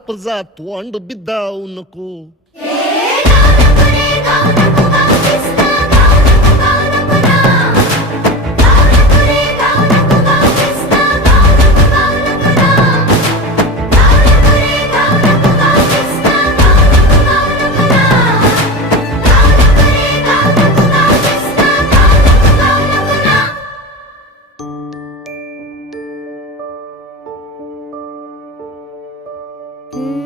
गप जा तू अंड बिदाऊ नको. गाऊ नको रे, गाऊ नको गाऊ दिसतं